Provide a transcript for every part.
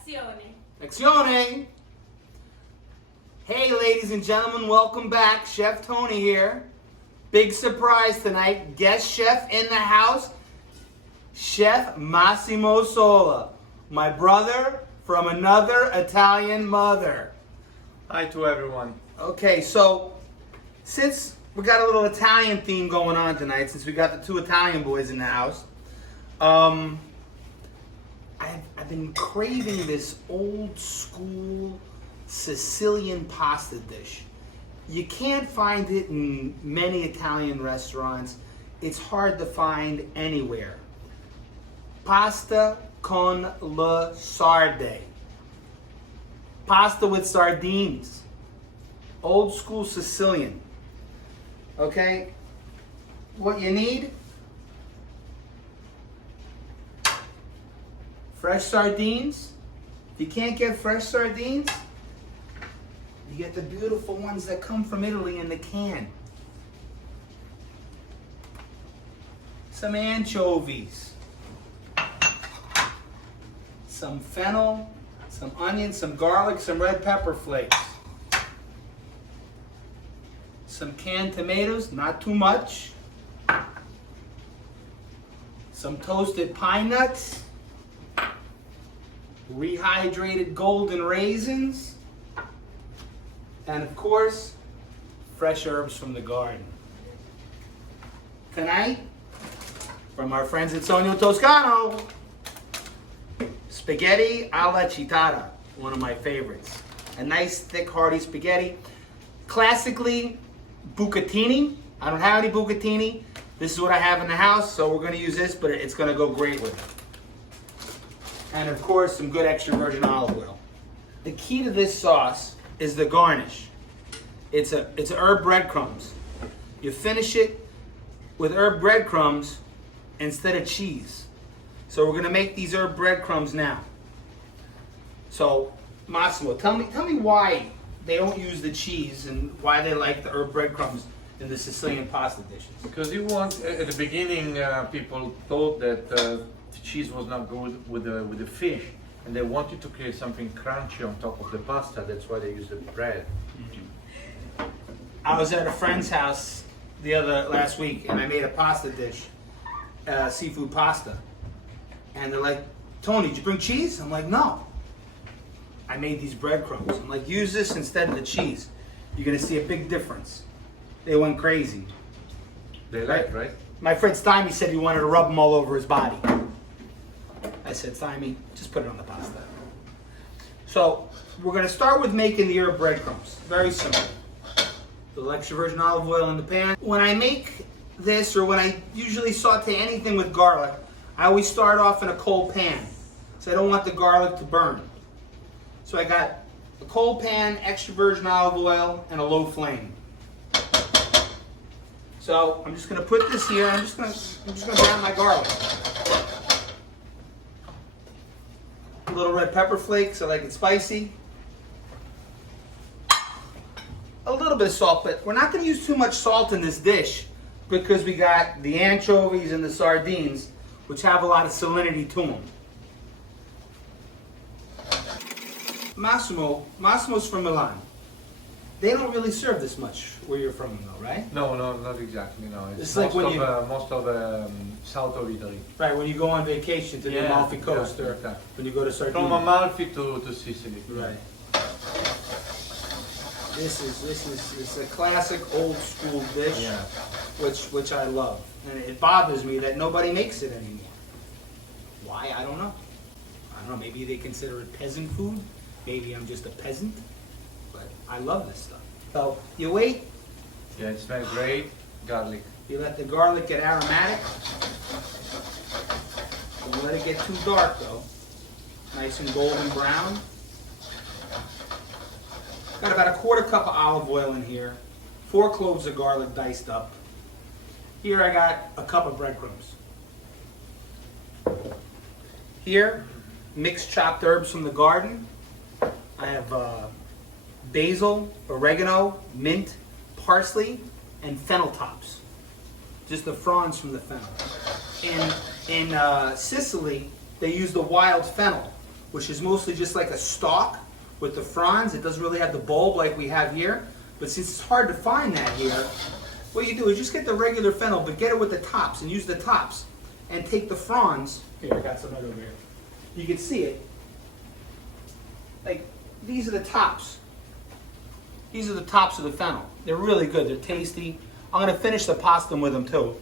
Azione. Azione! Hey ladies and gentlemen, welcome back. Chef Tony here. Big surprise tonight. Guest chef in the house, Chef Massimo Sola, my brother from another Italian mother. Hi to everyone. Okay, so since we got a little Italian theme going on tonight, since we got the two Italian boys in the house, I've been craving this old school Sicilian pasta dish. You can't find it in many Italian restaurants. It's hard to find anywhere. Pasta con Le Sarde. Pasta with sardines. Old school Sicilian. Okay? What you need? Fresh sardines. If you can't get fresh sardines, you get the beautiful ones that come from Italy in the can. Some anchovies. Some fennel, some onion, some garlic, some red pepper flakes. Some canned tomatoes, not too much. Some toasted pine nuts. Rehydrated golden raisins. And of course, fresh herbs from the garden. Tonight, from our friends at Sogno Toscano, spaghetti alla città, one of my favorites. A nice, thick, hearty spaghetti. Classically, bucatini. I don't have any bucatini. This is what I have in the house, so we're going to use this, but it's going to go great with it. And of course, some good extra virgin olive oil. The key to this sauce is the garnish. It's herb breadcrumbs. You finish it with herb breadcrumbs instead of cheese. So we're gonna make these herb breadcrumbs now. So Massimo, tell me why they don't use the cheese and why they like the herb breadcrumbs in the Sicilian pasta dishes. Because you want, at the beginning, people thought that the cheese was not good with the fish, and they wanted to create something crunchy on top of the pasta. That's why they use the bread. I was at a friend's house last week, and I made a pasta dish, seafood pasta, and they're like, "Tony, did you bring cheese?" I'm like, "No." I made these breadcrumbs. I'm like, "Use this instead of the cheese. You're gonna see a big difference." They went crazy. They like, right? My friend Stymie said he wanted to rub them all over his body. I said, Stymie, just put it on the pasta. So we're gonna start with making the herb breadcrumbs. Very simple. A little extra virgin olive oil in the pan. When I make this, or when I usually saute anything with garlic, I always start off in a cold pan. So I don't want the garlic to burn. So I got a cold pan, extra virgin olive oil, and a low flame. So I'm just gonna put this here. I'm just gonna brown my garlic. A little red pepper flakes. I like it spicy. A little bit of salt, but we're not gonna use too much salt in this dish because we got the anchovies and the sardines, which have a lot of salinity to them. Massimo's from Milan. They don't really serve this much where you're from, though, right? No, not exactly. No, It's it's like most when of most of south of Italy. Right, when you go on vacation to the Amalfi Coast, yeah, or exactly. when you go to Sardines. From Amalfi to Sicily. Right. This is a classic old school dish, Yeah. which I love, and it bothers me that nobody makes it anymore. Why? I don't know. Maybe they consider it peasant food. Maybe I'm just a peasant, but I love this stuff. So you wait. Yeah, it smells great. Garlic. You let the garlic get aromatic. Don't let it get too dark though. Nice and golden brown. Got about a quarter cup of olive oil in here. 4 cloves of garlic diced up. Here I got a cup of breadcrumbs. Here, mixed chopped herbs from the garden. I have basil, oregano, mint, parsley, and fennel tops. Just the fronds from the fennel. In Sicily, they use the wild fennel, which is mostly just like a stalk with the fronds. It doesn't really have the bulb like we have here. But since it's hard to find that here, what you do is just get the regular fennel, but get it with the tops and use the tops. And take the fronds. Here, I got some right over here. You can see it. Like, these are the tops. These are the tops of the fennel. They're really good. They're tasty. I'm going to finish the pasta with them too.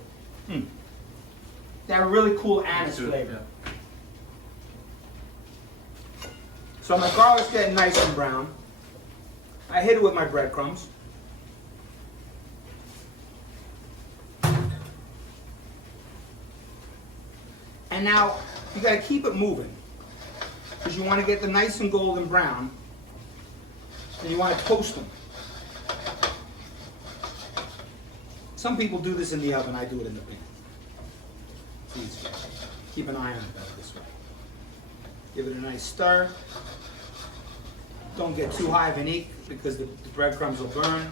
They have a really cool anise flavor. Yeah. So my garlic's getting nice and brown. I hit it with my breadcrumbs. And now you got to keep it moving because you want to get them nice and golden brown, and you want to toast them. Some people do this in the oven. I do it in the pan. It's easier. Keep an eye on it better this way. Give it a nice stir. Don't get too high of an heat because the breadcrumbs will burn.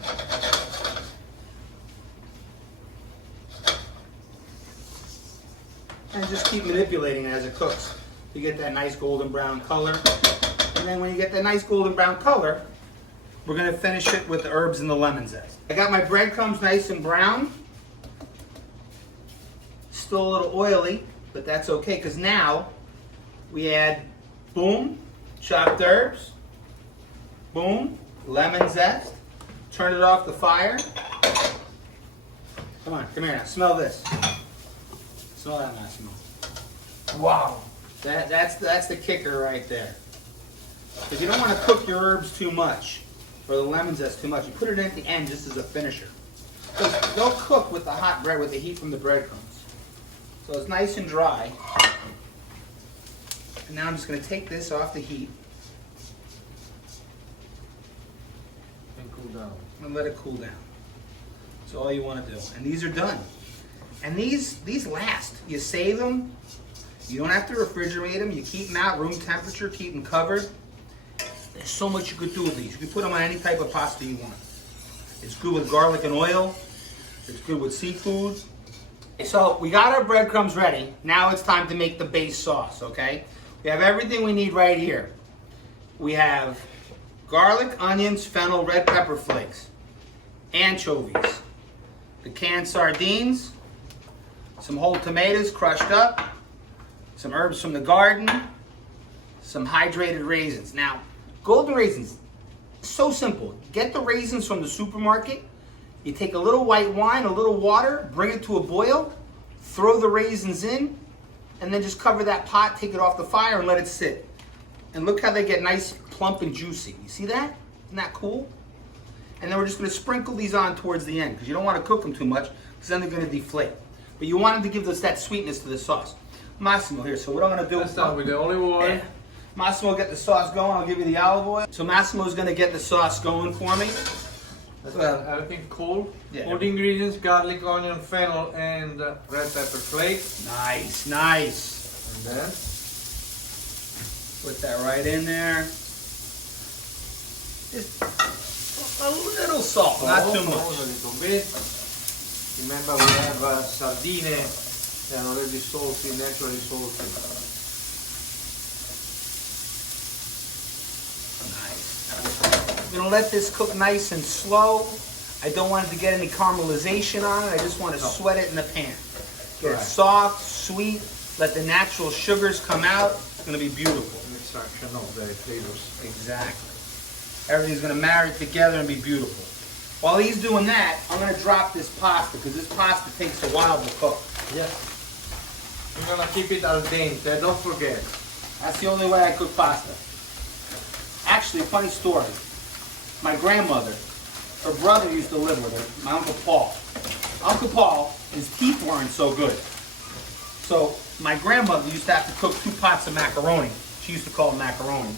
And just keep manipulating it as it cooks. You get that nice golden brown color. And then when you get that nice golden brown color, we're going to finish it with the herbs and the lemon zest. I got my breadcrumbs nice and brown. Still a little oily, but that's okay because now we add, boom, chopped herbs, boom, lemon zest. Turn it off the fire. Come on, come here now. Smell this. Smell that nice smell. Wow. That's the kicker right there. Because you don't want to cook your herbs too much, or the lemon zest too much. You put it in at the end just as a finisher. Because they'll cook with the hot bread, with the heat from the breadcrumbs. So it's nice and dry. And now I'm just going to take this off the heat. And cool down. And let it cool down. That's all you want to do. And these are done. And these last. You save them. You don't have to refrigerate them. You keep them out, room temperature, keep them covered. There's so much you could do with these. You can put them on any type of pasta you want. It's good with garlic and oil. It's good with seafood. So we got our breadcrumbs ready. Now it's time to make the base sauce, okay? We have everything we need right here. We have garlic, onions, fennel, red pepper flakes, anchovies, the canned sardines, some whole tomatoes crushed up, some herbs from the garden, some hydrated raisins. Now, golden raisins, so simple. Get the raisins from the supermarket. You take a little white wine, a little water, bring it to a boil, throw the raisins in, and then just cover that pot, take it off the fire, and let it sit. And look how they get nice, plump, and juicy. You see that? Isn't that cool? And then we're just going to sprinkle these on towards the end because you don't want to cook them too much because then they're going to deflate. But you want them to give us that sweetness to the sauce. Massimo here, so what I'm going to do Let's start with the olive oil. Yeah. Massimo will get the sauce going. I'll give you the olive oil. So Massimo's going to get the sauce going for me. Well, everything cold. Yeah. All the ingredients: garlic, onion, fennel, and red pepper flakes. Nice, nice. And then Put that right in there. Just a little salt, not too much. A little bit. Remember, we have sardines. They are already salty, naturally salty. Nice. I'm gonna let this cook nice and slow. I don't want it to get any caramelization on it. I just want to sweat it in the pan. Get it soft, sweet. Let the natural sugars come out. It's gonna be beautiful. An extraction of the flavors. Exactly. Everything's gonna marry together and be beautiful. While he's doing that, I'm gonna drop this pasta because this pasta takes a while to cook. Yeah. We're gonna keep it al dente. Don't forget. That's the only way I cook pasta. Actually, a funny story. My grandmother, her brother used to live with her, my Uncle Paul. Uncle Paul, his teeth weren't so good. So my grandmother used to have to cook 2 pots of macaroni. She used to call them macaroni.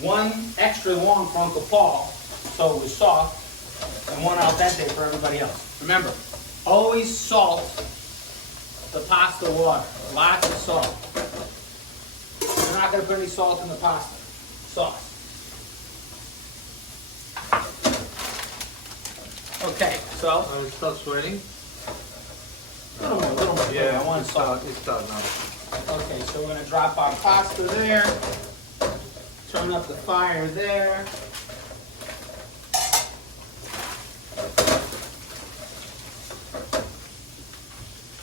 One extra long for Uncle Paul, so it was soft, and one al dente for everybody else. Remember, always salt the pasta water. Lots of salt. We're not going to put any salt in the pasta. Sauce. Okay, so Now it starts sweating. a little more. Yeah, I want salt. It starts now. Okay, so we're gonna drop our pasta there. Turn up the fire there.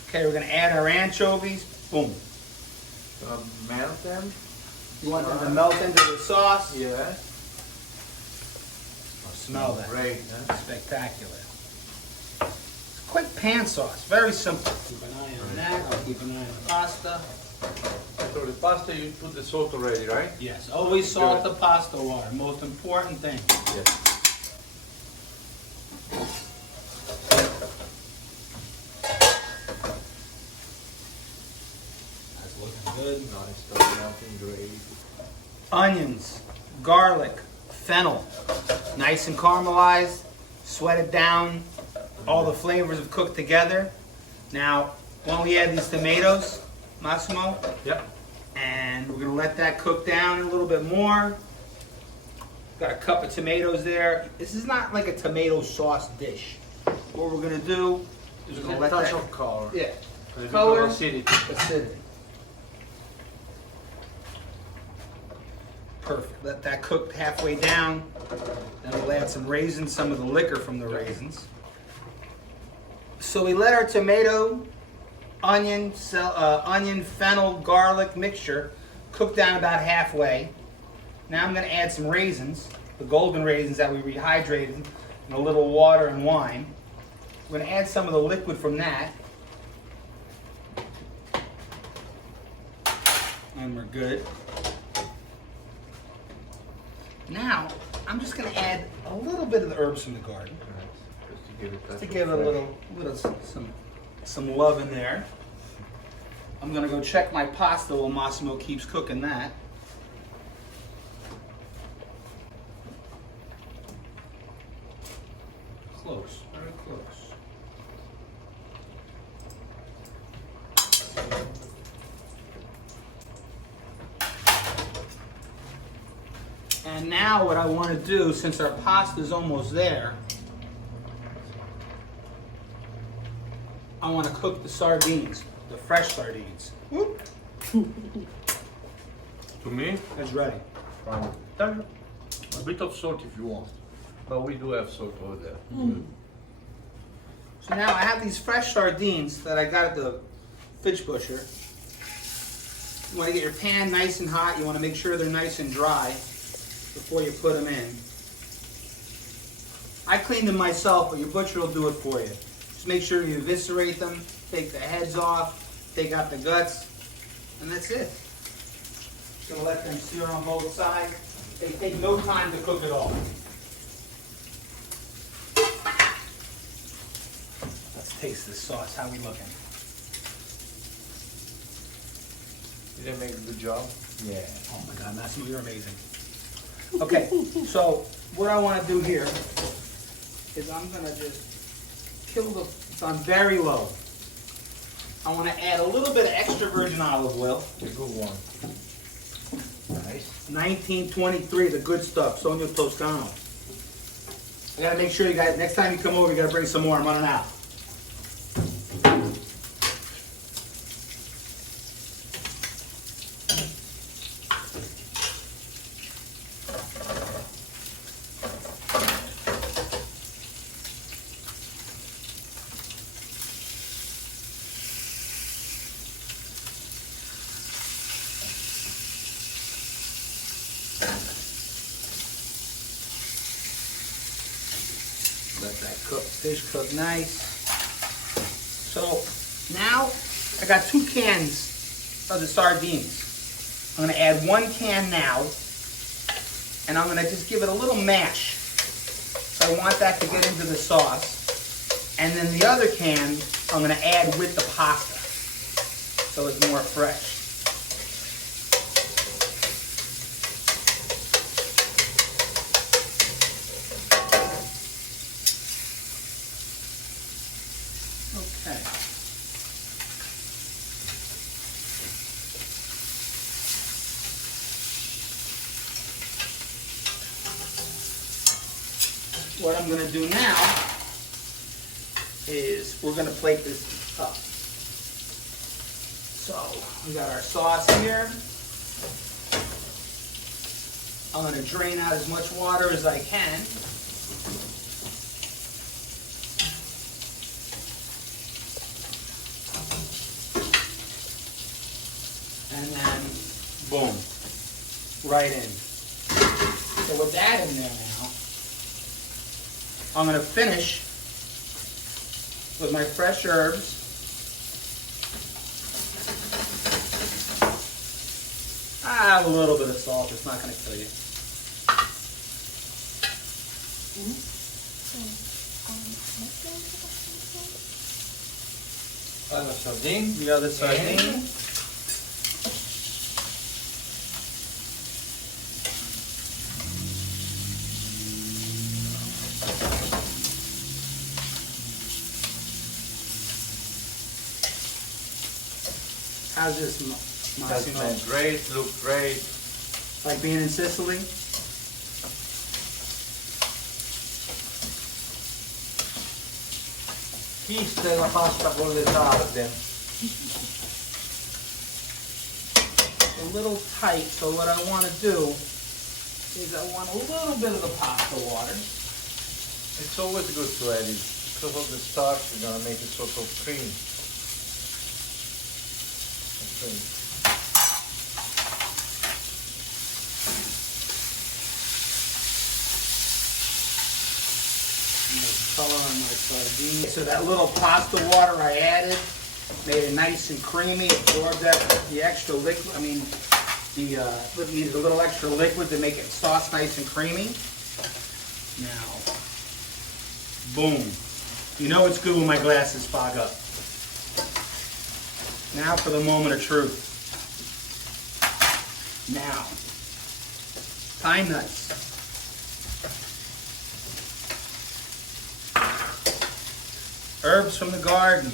Okay, we're gonna add our anchovies. Boom. Melt them. You want them to melt into the sauce? Yeah. Oh, smell that. Great, huh? Spectacular. Quick pan sauce, very simple. Keep an eye on that. I'll keep an eye on the pasta. So the pasta, you put the salt already, right? Yes, always salt Good. the pasta water. Most important thing. Yes. That's looking good. Nice, start melting, great. Onions, garlic, fennel, nice and caramelized, sweated down. All the flavors have cooked together. Now, why don't we add these tomatoes, Massimo? Yep. And we're gonna let that cook down a little bit more. Got a cup of tomatoes there. This is not like a tomato sauce dish. What we're gonna do is we're gonna let touch that, of color. yeah, A little color, acidity. acidity. Perfect. Let that cook halfway down. Then we'll add some raisins, some of the liquor from the raisins. So we let our tomato, onion, fennel, garlic mixture cook down about halfway. Now I'm going to add some raisins, the golden raisins that we rehydrated in a little water and wine. We're going to add some of the liquid from that. And we're good. Now, I'm just going to add a little bit of the herbs from the garden. Just To give it a little some love in there. I'm gonna go check my pasta while Massimo keeps cooking that. Close, very close. And now what I want to do, since our pasta is almost there, I want to cook the sardines, the fresh sardines. Whoop. To me, It's ready. fine. A bit of salt if you want, but we do have salt over there. So now I have these fresh sardines that I got at the fish butcher. You want to get your pan nice and hot. You want to make sure they're nice and dry before you put them in. I cleaned them myself, but your butcher will do it for you. Just make sure you eviscerate them, take the heads off, take out the guts, and that's it. Just gonna let them sear on both sides. They take no time to cook at all. Let's taste this sauce. How we looking? Did they make a good job? Yeah. Oh my God, Massimo, you're amazing. Okay, so what I want to do here is I'm gonna just kill the. It's on very low. I want to add a little bit of extra virgin olive oil. A good one. Nice. 1923, the good stuff, Sonio Toscano. I gotta make sure you guys, next time you come over, you gotta bring some more. I'm running out. Let that fish cook nice. So now I got 2 cans of the sardines. I'm gonna add 1 can now, and I'm gonna just give it a little mash. So I want that to get into the sauce. And then the other can, I'm gonna add with the pasta, so it's more fresh. Okay. What I'm going to do now is we're going to plate this up. So we got our sauce here. I'm going to drain out as much water as I can. And then, boom, right in. So with that in there now, I'm going to finish with my fresh herbs. A little bit of salt, it's not going to kill you. Sardine. The other sardine. How's this, That Massimo? smells great, looks great. Like being in Sicily? Questa è la pasta con le sarde. A little tight, so what I want to do is I want a little bit of the pasta water. It's always good to add it. Because of the starch, you're gonna make it sort of cream. Okay. Nice color on my sardines. So that little pasta water I added made it nice and creamy. Absorbed the extra liquid. I mean, needed a little extra liquid to make it sauce nice and creamy. Now, boom. You know it's good when my glasses fog up. Now for the moment of truth. Now, pine nuts. Herbs from the garden.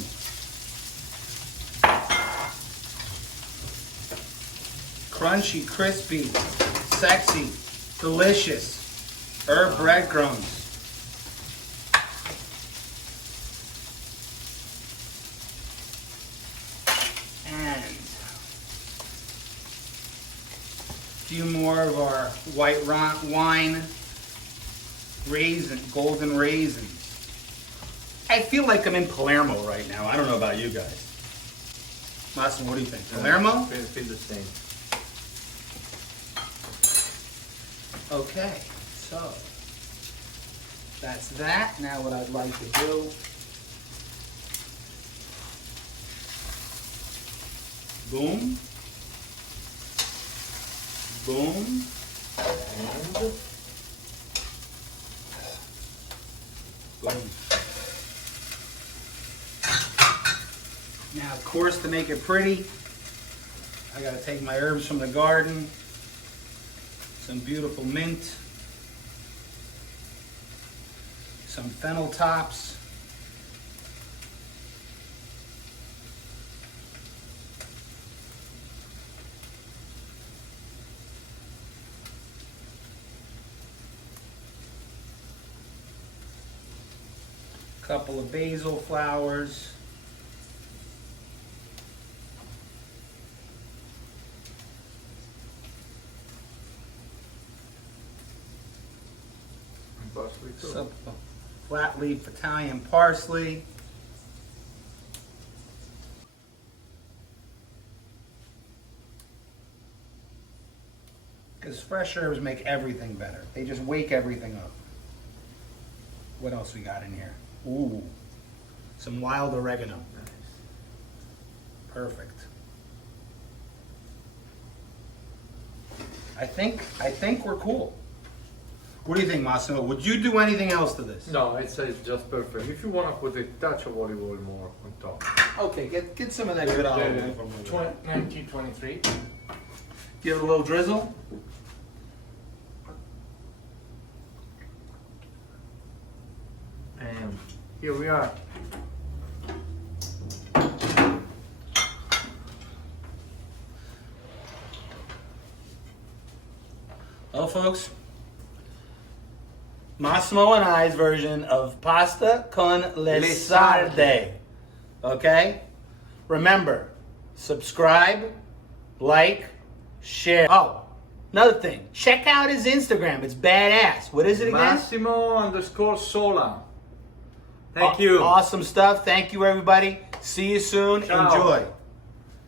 Crunchy, crispy, sexy, delicious herb breadcrumbs. And a few more of our white wine golden raisins. I feel like I'm in Palermo right now. I don't know about you guys. Massimo, what do you think? Palermo? Feel the same. Okay, so that's that. Now what I'd like to do, boom, boom, and boom. Now, of course, to make it pretty, I gotta take my herbs from the garden, some beautiful mint, some fennel tops, a couple of basil flowers, Parsley too. some flat leaf Italian parsley, because fresh herbs make everything better. They just wake everything up. What else we got in here? Ooh, some wild oregano. Perfect. I think we're cool. What do you think, Massimo? Would you do anything else to this? No, it's just perfect. If you want to put a touch of olive oil more on top. Okay, get some of that good olive oil from over there. 1923. Give it a little drizzle. And here we are. Well, folks, Massimo and I's version of pasta con le sarde. Okay? Remember, subscribe, like, share. Oh, another thing. Check out his Instagram. It's badass. What is it again? Massimo_Sola. Thank you. Awesome stuff. Thank you, everybody. See you soon. Ciao. Enjoy.